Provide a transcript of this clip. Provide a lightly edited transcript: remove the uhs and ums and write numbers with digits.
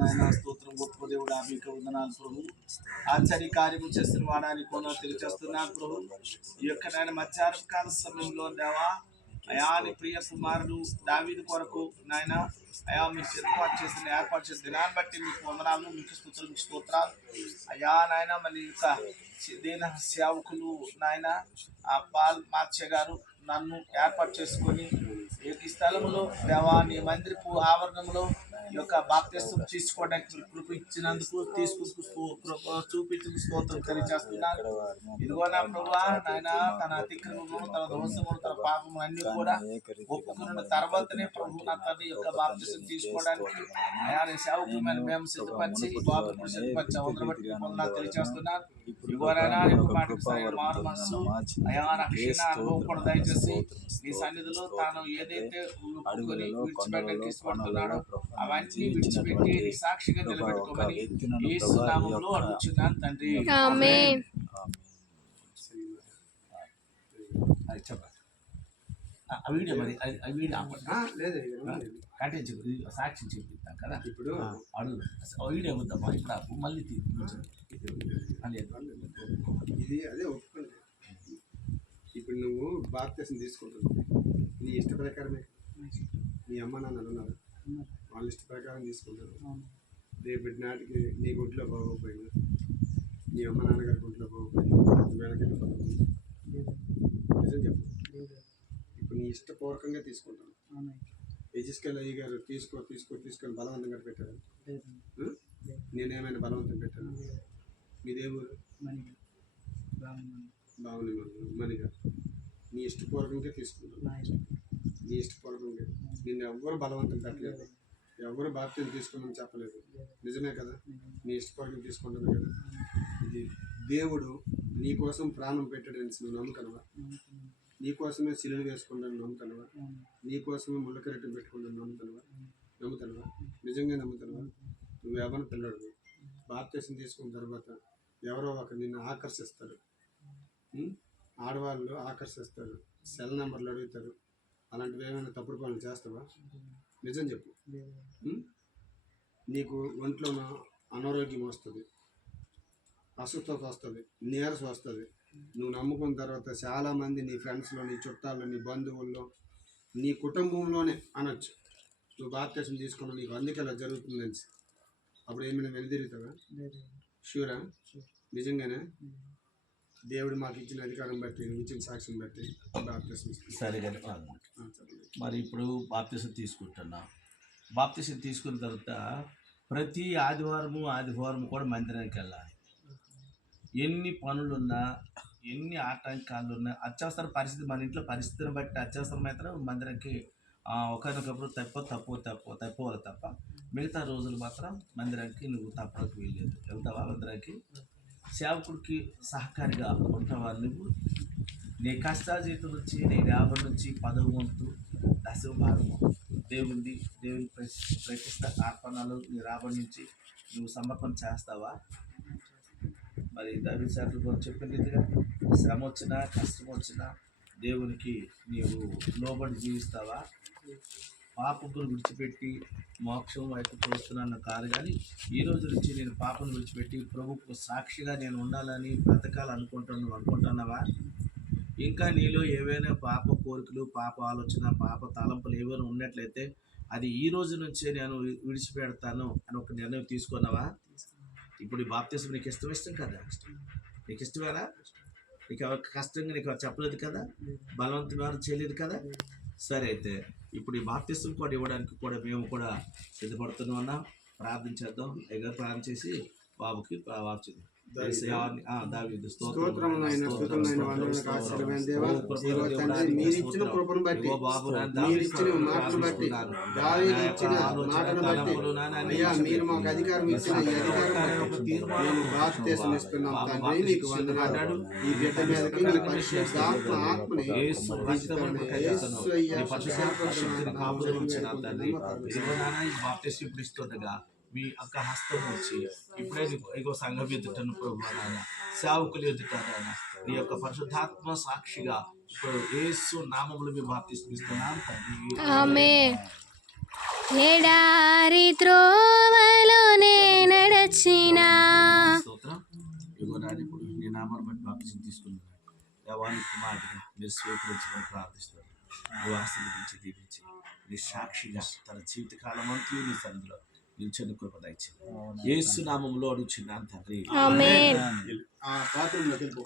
నాయన స్తోత్రం గొప్ప దేవుడా మీకు వందనాలు ప్రభు. ఆశ్చర్య కార్యము చేస్తున్న వాడానికి కూడా తెలియజేస్తున్నాను ప్రభు. ఈ యొక్క నాయన మధ్యాహ్న కాల సమయంలో దేవా అయా నీ ప్రియ కుమారుడు దావీదు కొరకు నాయన అయా మీరు ఏర్పాటు చేసిన దినాన్ని బట్టి మీకు వందనాలు, మీకు స్తోత్రాలు, మీకు స్తోత్రాలు అయా నాయన. మళ్ళీ యొక్క దీన సేవకులు నాయన ఆ పాల్ మార్చే గారు నన్ను ఏర్పాటు చేసుకొని ఈ స్థలంలో దేవా నీ మందిరపు ఆవరణంలో ఈ యొక్క బాప్తిసం తీసుకోవడానికి కృప ఇచ్చినందుకు చూపించిన స్తోత్రం తెలియజేస్తున్నాను. ఇదిగో నా ప్రభువా నాయన తన అతిక్రమము తన దోషము తన పాపము అన్ని కూడా ఒప్పుకున్న తర్వాతనే ప్రభు నా తండ్రి యొక్క బాప్తిసం తీసుకోవడానికి ఆయన సేవకులమైన మేము సిద్ధపరిచి బాబు సిద్ధపరిచి అవసరం బట్టి నాకు తెలియజేస్తున్నాను. ఇదిగో నాయన మారు మనసు అయా రక్షణ అనుభవం కూడా దయచేసి నీ సన్నిధిలో తాను ఏదైతే విడిచిపెట్టడానికి ఇష్టపడుతున్నాడో అవన్నీ విడిచిపెట్టి నీ సాక్షిగా నిలబెట్టుకోమని యేసు నామములో అడుగుచున్నాను తండ్రి. ఆమేన్. వీడియో మరి వీడియో కట్టించి సాక్షి చెప్పిస్తాం కదా ఇప్పుడు అడుగు వీడియో వద్దామా ఇప్పుడు మళ్ళీ ఇది అదే ఒప్పుకోండి. ఇప్పుడు నువ్వు బాప్తిసం తీసుకుంటున్నావు నీ ఇష్ట ప్రకారమే. మీ అమ్మ నాన్నలు ఉన్నారు, వాళ్ళ ఇష్ట ప్రకారం తీసుకుంటారు. రేపటి నాటికి నీ గుంట్లో బాగోపోయినా నీ అమ్మ నాన్నగారి గుంట్లో బాగోపోయినా వెనకెళ్ళిపోతుంది. నిజం చెప్పు. ఇప్పుడు నీ ఇష్టపూర్వకంగా తీసుకుంటాను. యజస్కేల్ అయ్య గారు తీసుకొని బలవంతంగా పెట్టారు. నేనేమైనా బలవంతం పెట్టాను? మీదేమూరు బాగుంది మనిగా నీ ఇష్టపూర్వకంగా తీసుకుంటాను. నీ ఇష్టపూర్వకంగా నిన్ను ఎవ్వరు బలవంతం పెట్టలేదు, ఎవరు బాప్తిసం తీసుకోమని చెప్పలేదు. నిజమే కదా? నీ ఇష్టపూర్వకంగా తీసుకుంటాను కదా. ఇది దేవుడు నీ కోసం ప్రాణం పెట్టాడని నువ్వు నమ్ముకనవా? నీ కోసమే శిలువ వేసుకుంటాను నమ్ముతానువా? నీ కోసమే ముళ్ళకరెట్టం పెట్టుకుంటాను నమ్ముతానువా? నిజంగా నమ్ముతానువా? నువ్వు ఎవరిని పిల్లడు బాప్తిసం తీసుకున్న తర్వాత ఎవరో ఒక నిన్ను ఆకర్షిస్తారు, ఆడవాళ్ళు ఆకర్షిస్తారు, సెల్ నెంబర్లు అడుగుతారు. అలాంటివి ఏమైనా తప్పుడు పనులు చేస్తావా? నిజం చెప్పు. నీకు ఒంట్లో అనారోగ్యం వస్తుంది, అస్వస్థత వస్తుంది, నీరసం వస్తుంది. నువ్వు నమ్ముకున్న తర్వాత చాలామంది నీ ఫ్రెండ్స్లో, నీ చుట్టాల్లో, నీ బంధువుల్లో, నీ కుటుంబంలోనే అనొచ్చు నువ్వు బాప్తిసం తీసుకున్నావు నీకు అందుకే అలా జరుగుతుందని. అప్పుడు ఏమైనా వెనుదిరుగుతావా? షూరా? నిజంగానే దేవుడు మాకు ఇచ్చిన అధికారం బట్టి ఇచ్చిన సాక్ష్యం బట్టి బాప్తిసం ఇస్తాను. సరే కదా. మరి ఇప్పుడు బాప్తిసం తీసుకుంటున్నా. బాప్తిసం తీసుకున్న తర్వాత ప్రతి ఆదివారం కూడా మందిరానికి వెళ్ళాలి. ఎన్ని పనులున్నా, ఎన్ని ఆటంకాలు ఉన్నా, అత్యవసర పరిస్థితి మన ఇంట్లో పరిస్థితిని బట్టి అత్యవసరం మాత్రం మందిరానికి ఒకరినొకప్పుడు తప్పుకోవాలి తప్ప మిగతా రోజులు మాత్రం మందిరానికి నువ్వు తప్పడానికి వీల్లేదు. వెళ్తావా మందిరానికి? సేవకుడికి సహకారిగా ఉంటావా నువ్వు? నీ కష్టాజీతం నుంచి, నీ రేపటి నుంచి 10వ వంతు 10వ భాగము దేవుని ప్రతిష్ట అర్పణలు నీ రాబడి నుంచి నువ్వు సమర్పణ చేస్తావా? మరి దైవ శాఖలు కూడా చెప్పినట్టుగా శ్రమ వచ్చినా కష్టం వచ్చినా దేవునికి నీవు లోబడి జీవిస్తావా? పాపను విడిచిపెట్టి మోక్షం వైపు చూస్తున్నాను కాదు, కానీ ఈ రోజు నుంచి నేను పాపను విడిచిపెట్టి ప్రభువుకు సాక్షిగా నేను ఉండాలని అనుకుంటున్నావా? ఇంకా నీలో ఏవైనా పాప కోరికలు, పాప ఆలోచన, పాప తలంపులు ఏవైనా ఉన్నట్లయితే అది ఈ రోజు నుంచే నేను విడిచిపెడతాను అని ఒక నిర్ణయం తీసుకున్నావా? ఇప్పుడు ఈ బాప్తిసం నీకు ఇష్టం కదా? నీకు ఇష్టమేనా? నీకు ఎవరికి కష్టంగా నీకు చెప్పలేదు కదా, బలవంతం ఎవరు చేయలేదు కదా? సరే, అయితే ఇప్పుడు ఈ బాప్తిసం కూడా ఇవ్వడానికి కూడా మేము కూడా సిద్ధపడుతున్నాం. ప్రార్థన చేద్దాం. ఎగర ప్రార్థన చేసి బాబుకి వార్చుద్దాం. దావీదు స్తోత్రములైన స్తుతులైన వందనాలకు ఆశీర్వదించిన దేవా, తండ్రి మీరు ఇచ్చిన కృపను బట్టి, మీరు ఇచ్చిన మాటను బట్టి, దావీదు ఇచ్చిన మాటను బట్టి అయ్యా మీరు మాకు అధికారం ఇచ్చిన ఈ అధికారం బట్టి మేము బాప్తిసం ఇస్తున్నాం తండ్రి. నీకు వందనాలు. ఈ బిడ్డ మీదకి నీ పరిశుద్ధాత్మ ఆత్మని ఇస్తుండగా మీ అక్క హస్తం వచ్చి ఇప్పుడే ఇగో సంఘం ఎదుటను ప్రభు నాయన, సేవకులు ఎదుట నాయన నీ యొక్క పరిశుద్ధాత్మ సాక్షిగా ఇప్పుడు యేసు నామములో మేము బాప్తిస్మిస్తున్నాం తండ్రి. ఆమేన్. ఎడారి త్రోవలో నీ నామాన్ని బట్టి బాప్తిసం తీసుకున్నాను దేవానికి కుమారుడిగా మీరు స్వీకరించమని ప్రార్థిస్తారు నువ్వు ఆశీర్వదించి దీవించి నీ సాక్షిగా తన జీవితకాలం అంతా నీ సన్నిధిలో నిల్చొని కృప దయచేయండి యేసు నామములో అడుగుచున్నాను తండ్రి ఆ బాత్రూంలోకి వెళ్ళిపో